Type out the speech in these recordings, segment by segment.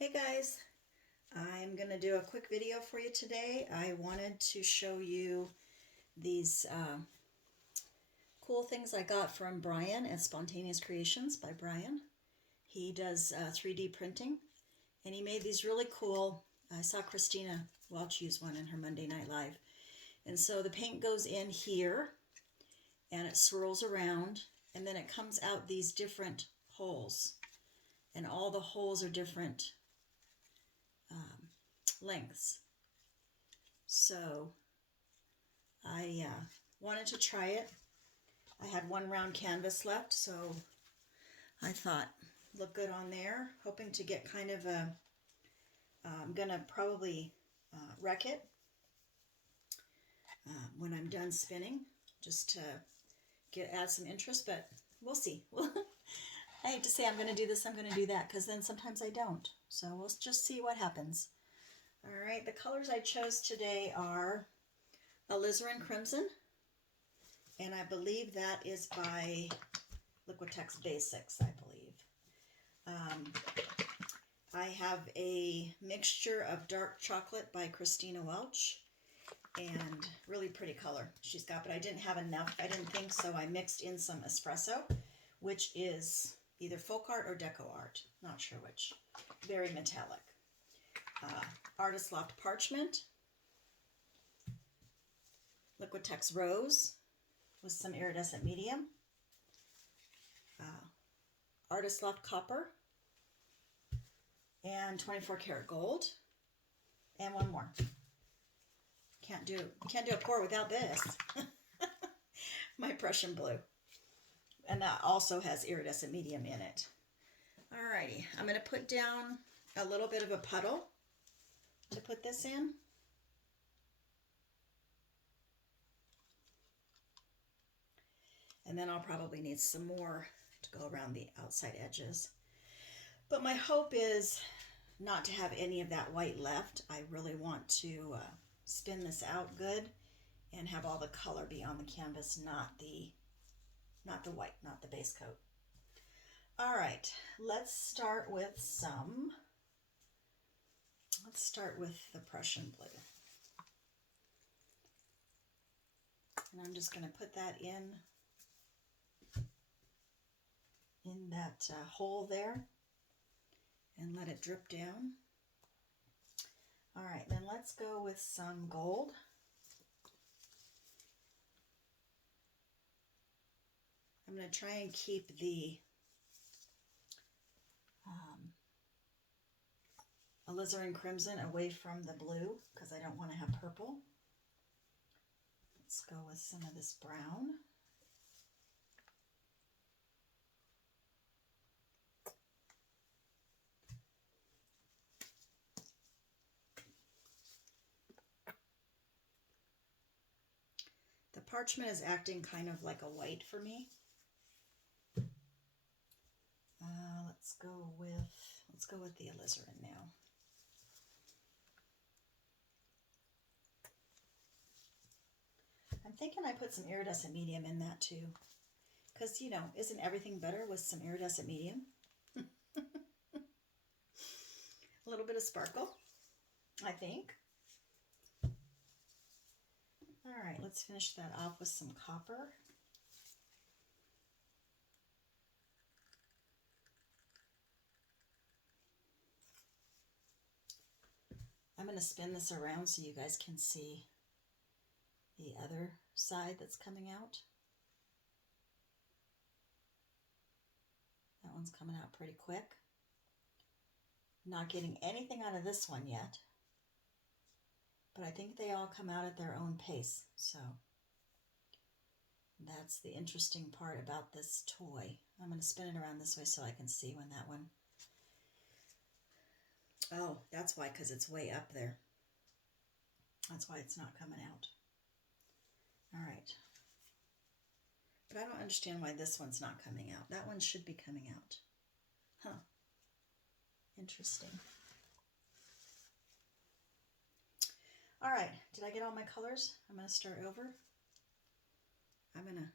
Hey guys, I'm going to do a quick video for you today. I wanted to show you these cool things I got from Bryan at Spontaneous Creations by Bryan. He does 3D printing, and he made these really cool. I saw Cristina Whelch use one in her Monday Night Live. And so the paint goes in here, and it swirls around, and then it comes out these different holes. And all the holes are different lengths. So I wanted to try it. I had one round canvas left, so I thought look good on there. Hoping to get kind of a, I'm gonna probably wreck it when I'm done spinning, just to add some interest, but we'll see. I hate to say I'm going to do this, I'm going to do that, because then sometimes I don't. So we'll just see what happens. All right, the colors I chose today are alizarin crimson, and I believe that is by Liquitex Basics, I believe. I have a mixture of dark chocolate by Cristina Whelch, and really pretty color she's got, but I didn't have enough. I didn't think so. I mixed in some espresso, which is either folk art or Decoart, not sure which. Very metallic. Artist Loft Parchment, Liquitex Rose with some iridescent medium, Artist Loft Copper, and 24 karat gold, and one more. Can't do a pour without this. My Prussian blue. And that also has iridescent medium in it. Alrighty, I'm going to put down a little bit of a puddle to put this in. And then I'll probably need some more to go around the outside edges. But my hope is not to have any of that white left. I really want to spin this out good and have all the color be on the canvas, not the white, not the base coat. All right, let's start with the Prussian blue. And I'm just going to put that in that hole there and let it drip down. All right, then let's go with some gold. I'm going to try and keep the alizarin crimson away from the blue because I don't want to have purple. Let's go with some of this brown. The parchment is acting kind of like a white for me. Let's go with the alizarin now. I'm thinking I put some iridescent medium in that too, because you know, isn't everything better with some iridescent medium? A little bit of sparkle, I think. All right, let's finish that off with some copper. I'm going to spin this around so you guys can see the other side that's coming out. That one's coming out pretty quick. Not getting anything out of this one yet, but I think they all come out at their own pace. So that's the interesting part about this toy. I'm going to spin it around this way so I can see when that one. Oh, that's why, because it's way up there. That's why it's not coming out. All right. But I don't understand why this one's not coming out. That one should be coming out. Huh. Interesting. All right. Did I get all my colors? I'm going to start over. I'm going to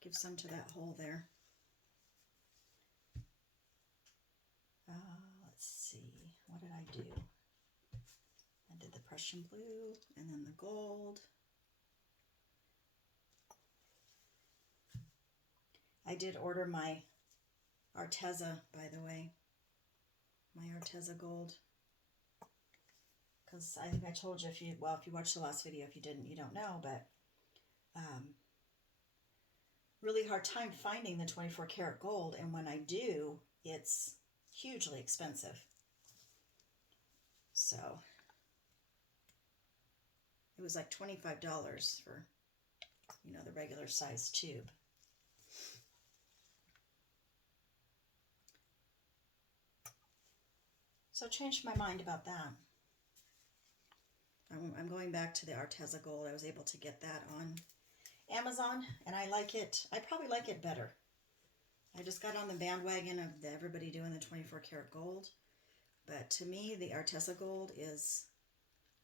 give some to that hole there. I do? I did the Prussian blue and then the gold. I did order my Arteza, by the way, my Arteza gold. Because I think I told you, if you watched the last video, if you didn't, you don't know, but really hard time finding the 24 karat gold, and when I do, it's hugely expensive. So it was like $25 for, you know, the regular size tube. So I changed my mind about that. I'm going back to the Arteza gold. I was able to get that on Amazon, and I like it. I probably like it better. I just got on the bandwagon of everybody doing the 24 karat gold, but to me the Arteza gold is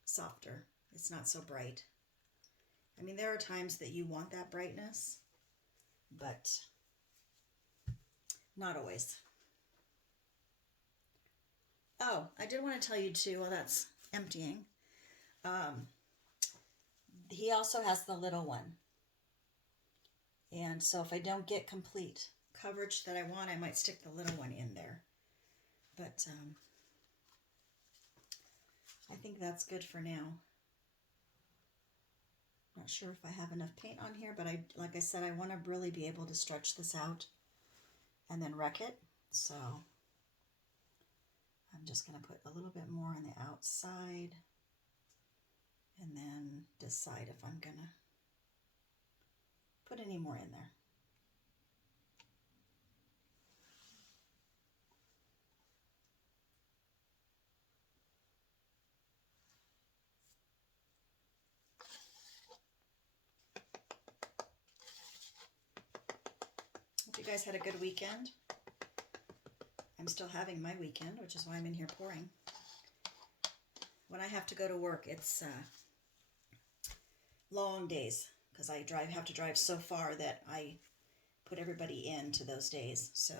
softer. It's not so bright. I mean, there are times that you want that brightness, but not always. Oh, I did want to tell you too, while that's emptying, he also has the little one. And so if I don't get complete coverage that I want, I might stick the little one in there. But I think that's good for now. Not sure if I have enough paint on here, but like I said, I want to really be able to stretch this out and then wreck it. So I'm just going to put a little bit more on the outside and then decide if I'm going to put any more in there. Hope you guys had a good weekend. I'm still having my weekend, which is why I'm in here pouring. When I have to go to work, it's long days, because I have to drive so far that I put everybody into those days. So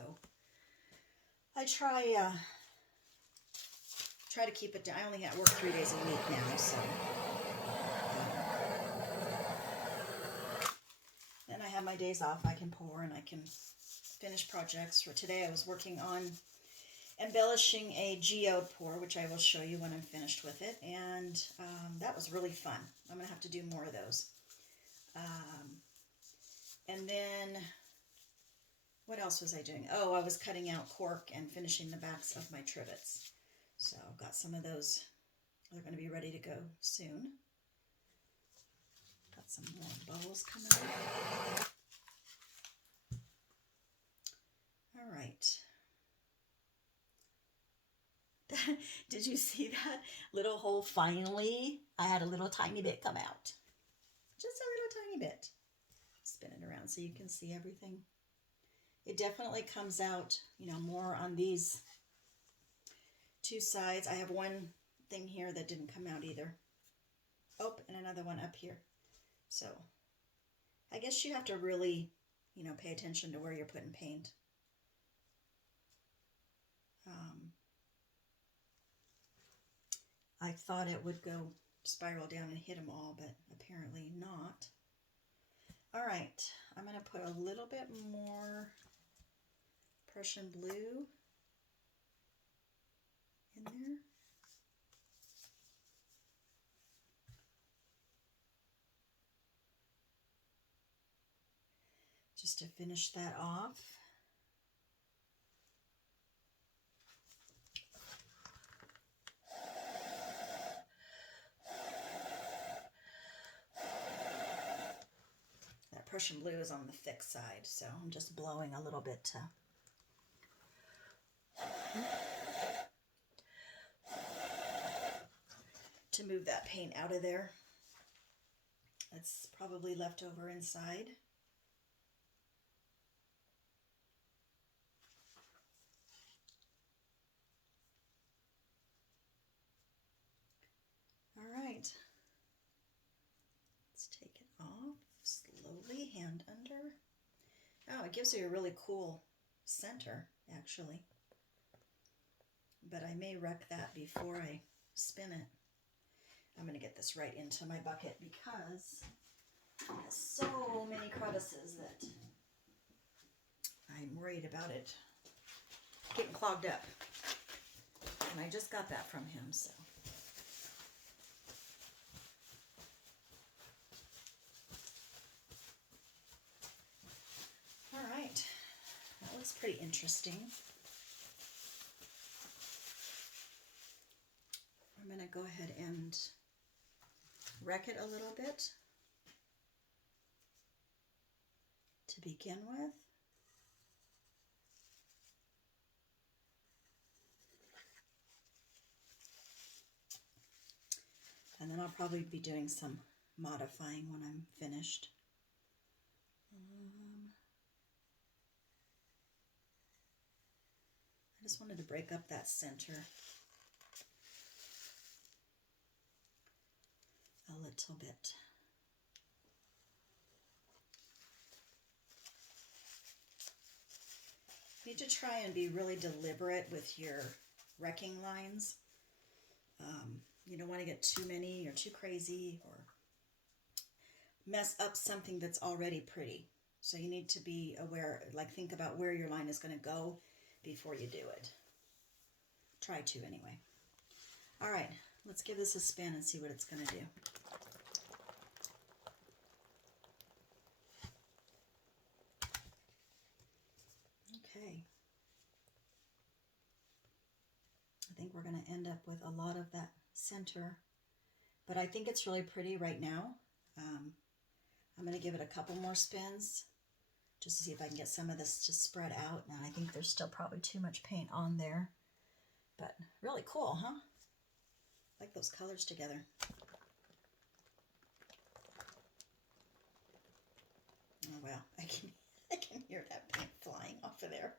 I try to keep it down. I only work 3 days a week now, so then I have my days off. I can pour and I can finish projects. For today, I was working on embellishing a geode pour, which I will show you when I'm finished with it, and that was really fun. I'm gonna have to do more of those. And then what else was I doing? Oh, I was cutting out cork and finishing the backs of my trivets. So I've got some of those. They're going to be ready to go soon. Got some more bubbles coming up. All right. Did you see that little hole? Finally, I had a little tiny bit come out. Just a little tiny bit. Spin it around so you can see everything. It definitely comes out, you know, more on these two sides. I have one thing here that didn't come out either. Oh, and another one up here. So I guess you have to really, you know, pay attention to where you're putting paint. I thought it would go spiral down and hit them all, but apparently not. All right, I'm going to put a little bit more Prussian blue in there. Just to finish that off. Prussian blue is on the thick side, so I'm just blowing a little bit to move that paint out of there. It's probably left over inside. All right, let's take it off. Slowly, hand under. Oh, it gives you a really cool center, actually. but I may wreck that before I spin it. I'm going to get this right into my bucket because it has so many crevices that I'm worried about it getting clogged up. And I just got that from him, so. All right, that looks pretty interesting. I'm going to go ahead and wreck it a little bit to begin with. And then I'll probably be doing some modifying when I'm finished. I just wanted to break up that center a little bit. You need to try and be really deliberate with your wrecking lines. You don't want to get too many or too crazy or mess up something that's already pretty. So you need to be aware, like think about where your line is going to go before you do it. Try to anyway. All right, let's give this a spin and see what it's going to do. Okay. I think we're going to end up with a lot of that center, but I think it's really pretty right now. I'm going to give it a couple more spins just to see if I can get some of this to spread out. And I think there's still probably too much paint on there, but really cool, huh? I like those colors together. Oh wow, I can hear that paint flying off of there.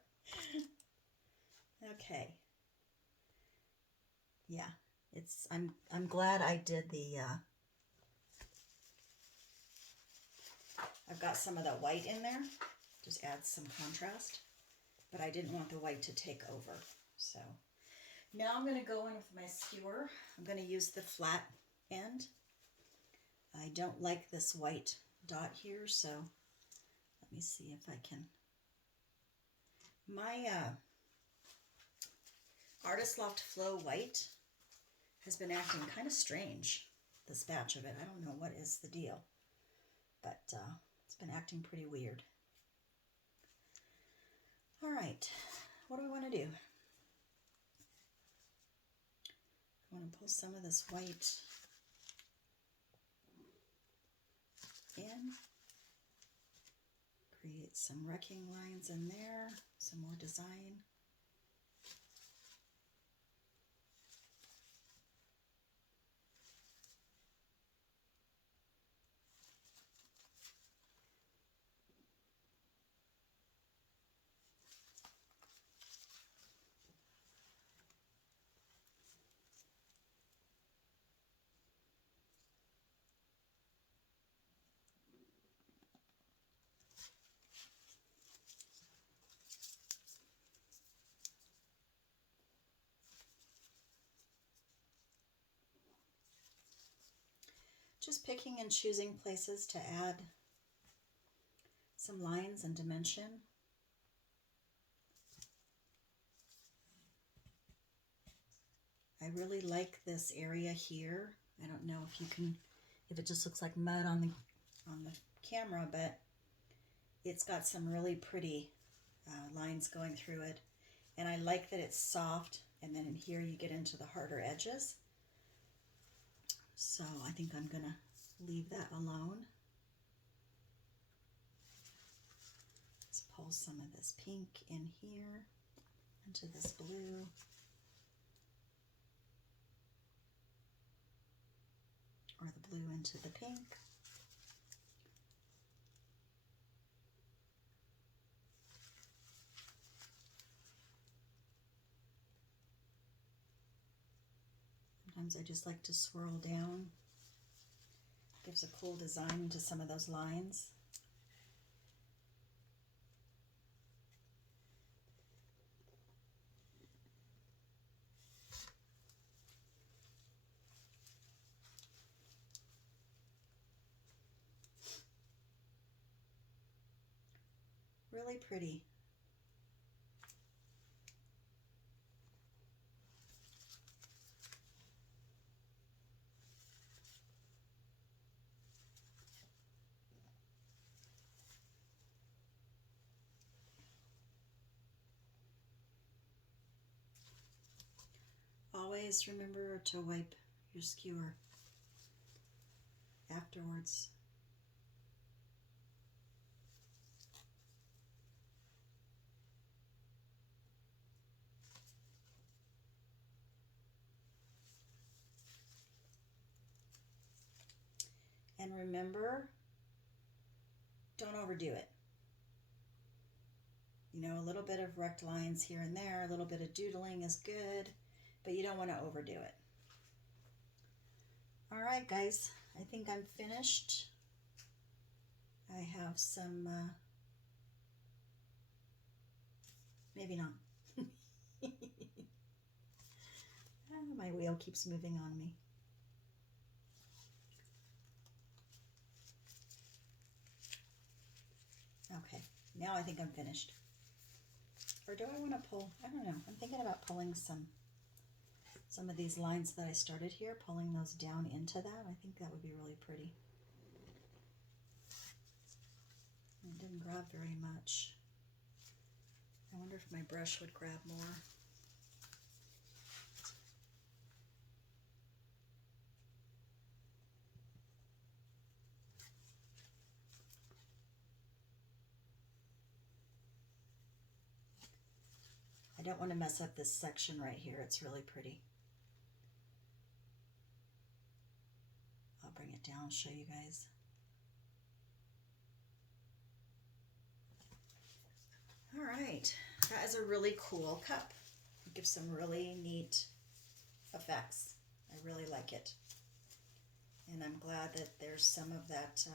Okay. Yeah, I'm glad I did the I've got some of the white in there, just adds some contrast, but I didn't want the white to take over. So now I'm going to go in with my skewer. I'm going to use the flat end. I don't like this white dot here, so let me see if I can. My Artist Loft Flow White has been acting kind of strange, this batch of it. I don't know what is the deal, but it's been acting pretty weird. All right, what do we want to do? I want to pull some of this white in, create some wrecking lines in there, some more design. Just picking and choosing places to add some lines and dimension. I really like this area here. I don't know if you can, if it just looks like mud on the camera, but it's got some really pretty lines going through it. And I like that it's soft, and then in here you get into the harder edges. So I think I'm gonna leave that alone. Let's pull some of this pink in here into this blue. Or the blue into the pink. Sometimes I just like to swirl down. Gives a cool design to some of those lines. really pretty. Always remember to wipe your skewer afterwards. And remember, don't overdo it. You know, a little bit of rect lines here and there, a little bit of doodling is good, but you don't want to overdo it. All right, guys, I think I'm finished. I have some, maybe not. My wheel keeps moving on me. Okay, now I think I'm finished. Or do I want to pull? I don't know. I'm thinking about pulling some of these lines that I started here, pulling those down into that. I think that would be really pretty. It didn't grab very much. I wonder if my brush would grab more. I don't want to mess up this section right here. It's really pretty. I'll bring it down and show you guys. All right, that is a really cool cup. It gives some really neat effects. I really like it. And I'm glad that there's some of that,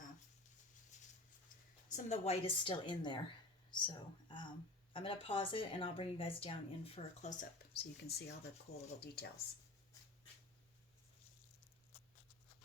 some of the white is still in there. So I'm going to pause it and I'll bring you guys down in for a close-up so you can see all the cool little details.